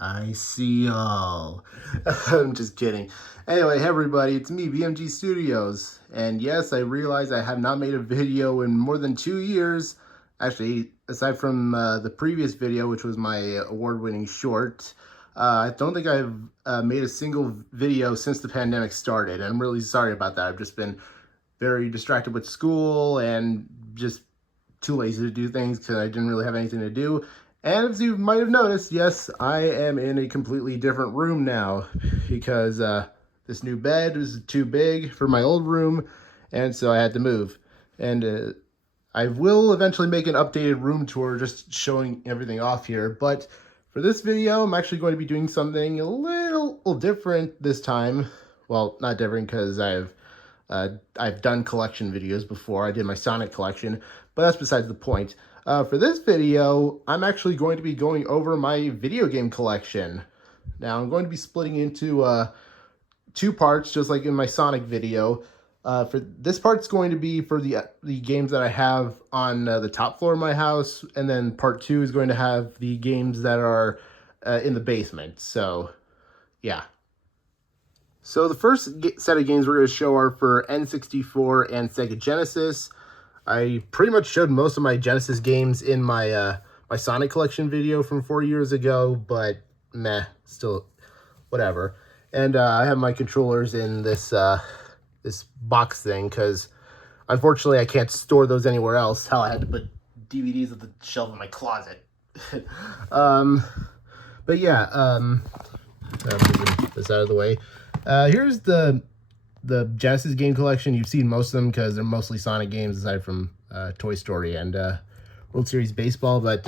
I see y'all. I'm just kidding. Anyway, hey everybody, it's me, BMG Studios. And yes, I realize I have not made a video in more than 2 years. Actually, aside from the previous video, which was my award-winning short, I don't think I've made a single video since the pandemic started. I'm really sorry about that. I've just been very distracted with school and just too lazy to do things because I didn't really have anything to do. And as you might have noticed, yes, I am in a completely different room now because this new bed was too big for my old room, and so I had to move. And I will eventually make an updated room tour just showing everything off here, but for this video, I'm actually going to be doing something a little different this time. Well, not different because I've done collection videos before. I did my Sonic collection, but that's besides the point. For this video, I'm actually going to be going over my video game collection. Now, I'm going to be splitting into two parts, just like in my Sonic video. For this part's going to be for the games that I have on the top floor of my house, and then part two is going to have the games that are in the basement. So, yeah. So the first set of games we're going to show are for N64 and Sega Genesis. I pretty much showed most of my Genesis games in my my Sonic collection video from 4 years ago, but meh, still whatever. And I have my controllers in this this box thing because unfortunately I can't store those anywhere else. Hell, I had to put DVDs at the shelf in my closet. But yeah, moving this out of the way. Here's the Genesis game collection. You've seen most of them because they're mostly Sonic games aside from Toy Story and World Series Baseball. But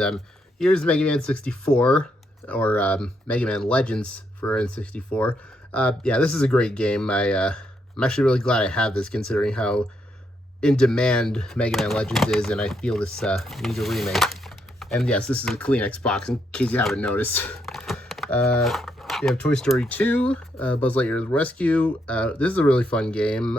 here's Mega Man 64, or Mega Man Legends for N64. Yeah, this is a great game. I'm actually really glad I have this considering how in demand Mega Man Legends is, and I feel this needs a remake. And yes, this is a clean Xbox in case you haven't noticed. We have Toy Story 2, Buzz Lightyear's Rescue. This is a really fun game.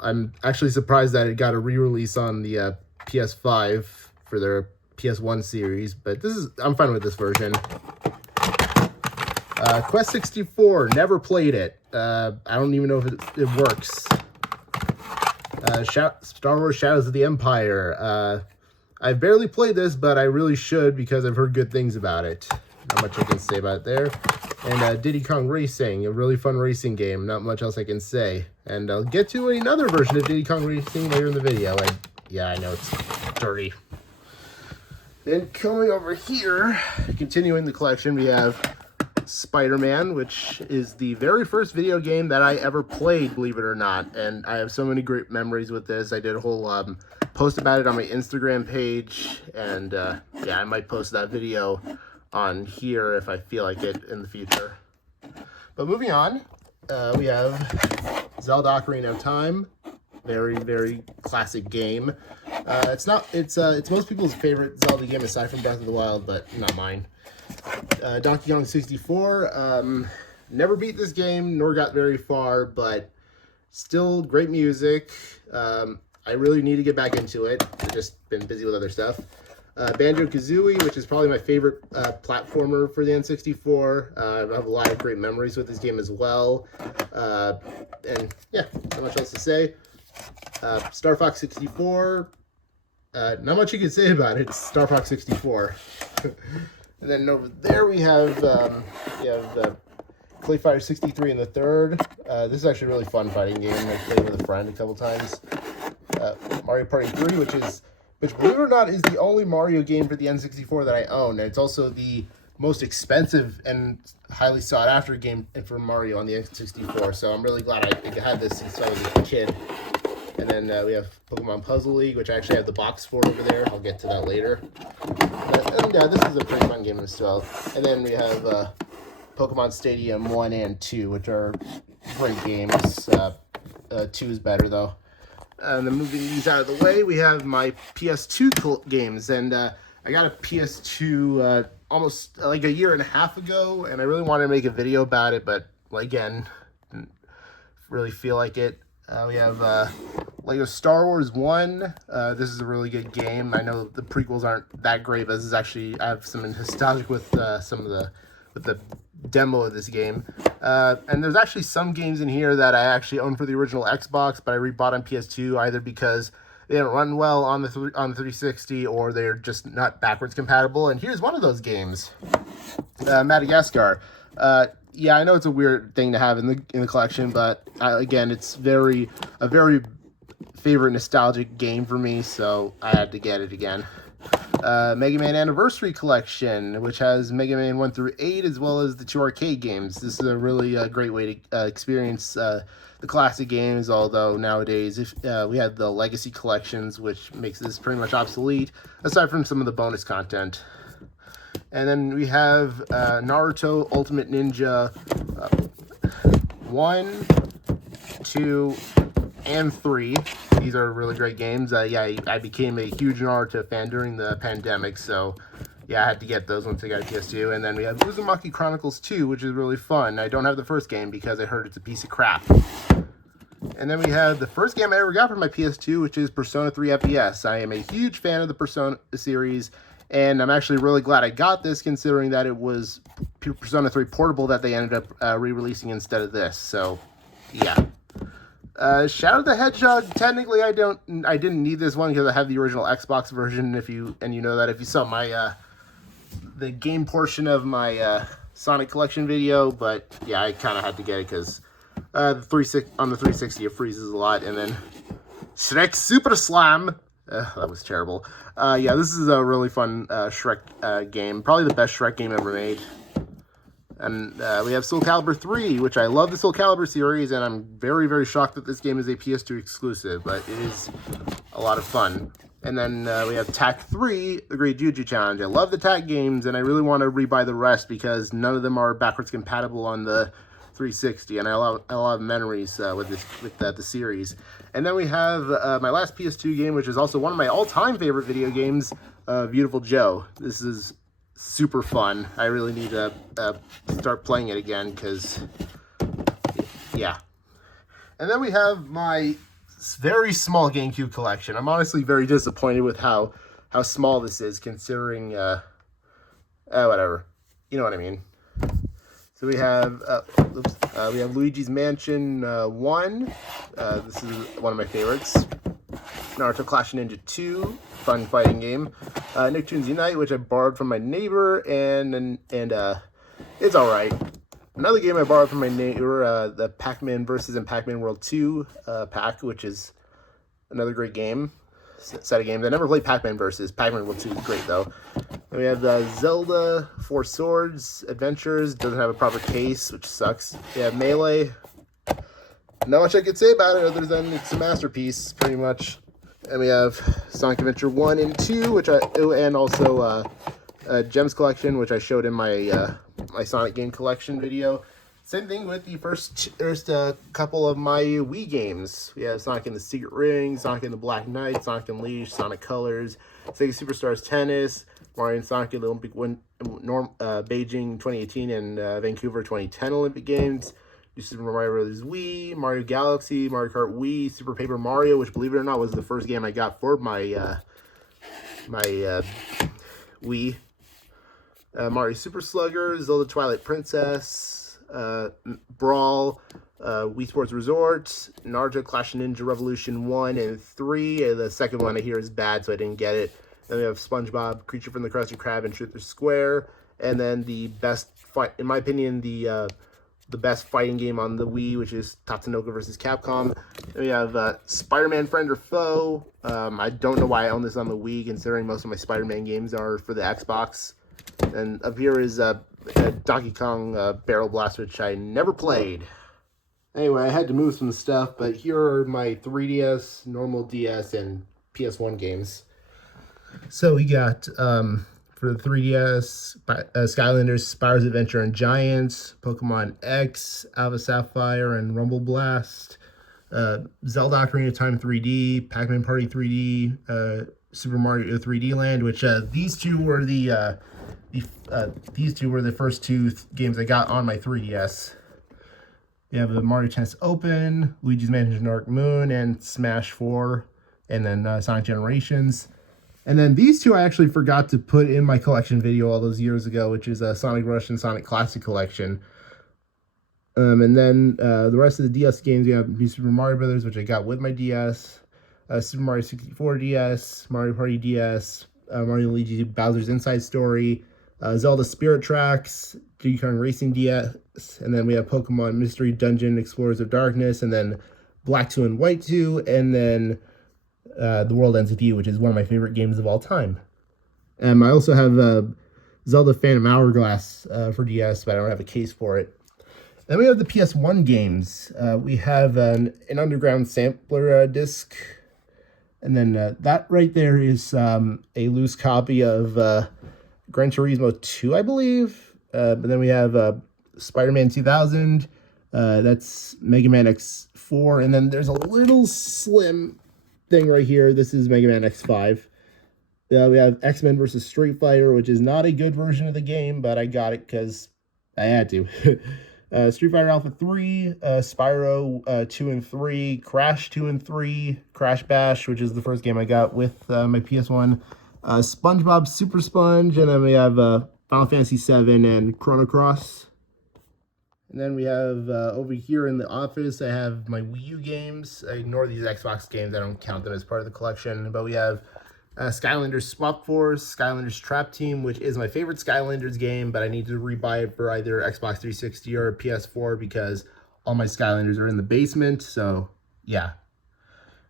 I'm actually surprised that it got a re-release on the PS5 for their PS1 series, but I'm fine with this version. Quest 64, never played it. I don't even know if it works. Star Wars Shadows of the Empire. I've barely played this, but I really should because I've heard good things about it. Not much I can say about it there. And Diddy Kong Racing, a really fun racing game. Not much else I can say. And I'll get to another version of Diddy Kong Racing later in the video. Yeah, I know it's dirty. Then coming over here, continuing the collection, we have Spider-Man, which is the very first video game that I ever played, believe it or not. And I have so many great memories with this. I did a whole post about it on my Instagram page. And yeah, I might post that video on here if I feel like it in the future. But moving on, we have Zelda Ocarina of Time. Very, very classic game. It's most people's favorite Zelda game aside from Breath of the Wild, but not mine. Donkey Kong 64. Never beat this game, nor got very far, but still great music. I really need to get back into it. I've just been busy with other stuff. Banjo-Kazooie, which is probably my favorite platformer for the N64. I have a lot of great memories with this game as well. And yeah, not much else to say. Star Fox 64. Not much you can say about it. It's Star Fox 64. And then over there we have Clay Fighter 63 in the third. This is actually a really fun fighting game. I played with a friend a couple times. Mario Party 3, which, believe it or not, is the only Mario game for the N64 that I own. And it's also the most expensive and highly sought-after game for Mario on the N64. So I'm really glad I had this since I was a kid. And then we have Pokemon Puzzle League, which I actually have the box for over there. I'll get to that later. But yeah, this is a pretty fun game as well. And then we have Pokemon Stadium 1 and 2, which are great games. 2 is better, though. And then moving these out of the way, we have my PS2 games. And I got a PS2 almost like a year and a half ago, and I really wanted to make a video about it, but again, didn't really feel like it. We have Lego Star Wars 1. This is a really good game. I know the prequels aren't that great, but this is actually, I have some nostalgic with some of the demo of this game. And there's actually some games in here that I actually own for the original Xbox, but I rebought on PS2 either because they don't run well on the 360 or they're just not backwards compatible. And here's one of those games, Madagascar. Yeah, I know it's a weird thing to have in the collection, but again, it's a very favorite nostalgic game for me, so I had to get it again. Mega Man Anniversary Collection, which has Mega Man 1 through 8, as well as the 2 arcade games. This is a really great way to experience the classic games, although nowadays we have the Legacy Collections, which makes this pretty much obsolete, aside from some of the bonus content. And then we have Naruto Ultimate Ninja 1, 2, and 3. These are really great games. Yeah, I became a huge Naruto fan during the pandemic, so yeah, I had to get those once I got a PS2. And then we have Uzumaki Chronicles 2, which is really fun. I don't have the first game because I heard it's a piece of crap. And then we have the first game I ever got for my PS2, which is Persona 3 FES. I am a huge fan of the Persona series, and I'm actually really glad I got this, considering that it was Persona 3 Portable that they ended up re-releasing instead of this. So, yeah. Shadow the Hedgehog, technically I didn't need this one because I have the original Xbox version. If you know that if you saw my the game portion of my Sonic collection video, but yeah, I kind of had to get it because on the 360 it freezes a lot. And then Shrek Super Slam, that was terrible. Yeah, this is a really fun Shrek game, probably the best Shrek game ever made. And we have Soul Calibur 3, which I love the Soul Calibur series, and I'm very, very shocked that this game is a PS2 exclusive, but it is a lot of fun. And then we have Tak 3, The Great Juju Challenge. I love the Tak games, and I really want to rebuy the rest because none of them are backwards compatible on the 360, and I have a lot of memories with the series. And then we have my last PS2 game, which is also one of my all-time favorite video games, Beautiful Joe. This is super fun. I really need to start playing it again because, yeah. And then we have my very small GameCube collection. I'm honestly very disappointed with how small this is, considering, whatever. You know what I mean. So we have Luigi's Mansion 1. This is one of my favorites. Naruto Clash Ninja 2, fun fighting game. Nicktoons Unite, which I borrowed from my neighbor, and it's alright. Another game I borrowed from my neighbor, the Pac-Man vs. and Pac-Man World 2 pack, which is another great game, set of games. I never played Pac-Man vs. Pac-Man World 2 is great, though. And we have Zelda 4 Swords Adventures. Doesn't have a proper case, which sucks. We have Melee. Not much I could say about it other than it's a masterpiece, pretty much. And we have Sonic Adventure 1 and 2, and also Gems Collection, which I showed in my my Sonic game collection video. Same thing with the first couple of my Wii games. We have Sonic and the Secret Ring, Sonic and the Black Knight, Sonic Unleashed, Sonic Colors, Sega Superstars Tennis, Mario and Sonic in the Olympic Beijing 2018 and Vancouver 2010 Olympic Games. Super Mario Bros. Wii, Mario Galaxy, Mario Kart Wii, Super Paper Mario, which, believe it or not, was the first game I got for my Wii. Mario Super Slugger, Zelda Twilight Princess, Brawl, Wii Sports Resort, Naruto Clash Ninja Revolution 1 and 3. The second one I hear is bad, so I didn't get it. Then we have SpongeBob, Creature from the Krusty Krab, and Truth or Square. And then the best fight, in my opinion, the best fighting game on the Wii, which is Tatsunoko vs. Capcom. And we have Spider-Man Friend or Foe. I don't know why I own this on the Wii, considering most of my Spider-Man games are for the Xbox. And up here is Donkey Kong Barrel Blast, which I never played. Anyway, I had to move some stuff, but here are my 3DS, normal DS, and PS1 games. So we got, for the 3DS, Skylanders, Spyro's Adventure and Giants, Pokemon X, Alpha Sapphire and Rumble Blast, Zelda Ocarina of Time 3D, Pac-Man Party 3D, Super Mario 3D Land, which these two were the first two games I got on my 3DS. You have the Mario Tennis Open, Luigi's Mansion Dark Moon, and Smash 4, and then Sonic Generations. And then these two I actually forgot to put in my collection video all those years ago, which is a Sonic Rush and Sonic Classic Collection. And then the rest of the DS games, we have New Super Mario Brothers, which I got with my DS, Super Mario 64 DS, Mario Party DS, Mario and Luigi Bowser's Inside Story, Zelda Spirit Tracks, Diddy Kong Racing DS, and then we have Pokemon Mystery Dungeon Explorers of Darkness, and then Black 2 and White 2, and then The World Ends With You, which is one of my favorite games of all time. I also have Zelda Phantom Hourglass for DS, but I don't have a case for it. Then we have the PS1 games. We have an Underground Sampler disc. And then that right there is a loose copy of Gran Turismo 2, I believe. But then we have Spider-Man 2000. That's Mega Man X4. And then there's a little slim thing right here. This is Mega Man X5. We have X-Men vs. Street Fighter, which is not a good version of the game, but I got it because I had to. Street Fighter Alpha 3, Spyro 2 and 3, Crash 2 and 3, Crash Bash, which is the first game I got with my PS1, SpongeBob Super Sponge, and then we have Final Fantasy 7 and Chrono Cross. And then we have over here in the office, I have my Wii U games. I ignore these Xbox games, I don't count them as part of the collection, but we have Skylanders Swap Force, Skylanders Trap Team, which is my favorite Skylanders game, but I need to rebuy it for either Xbox 360 or PS4 because all my Skylanders are in the basement, so yeah.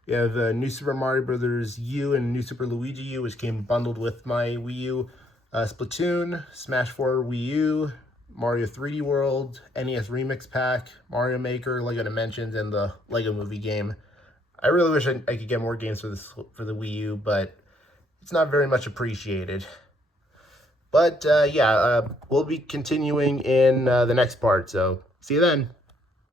We have New Super Mario Brothers U and New Super Luigi U, which came bundled with my Wii U, Splatoon, Smash 4 Wii U, Mario 3D World, NES Remix Pack, Mario Maker, LEGO Dimensions, and the LEGO Movie game. I really wish I could get more games for the Wii U, but it's not very much appreciated. But yeah, we'll be continuing in the next part, so see you then.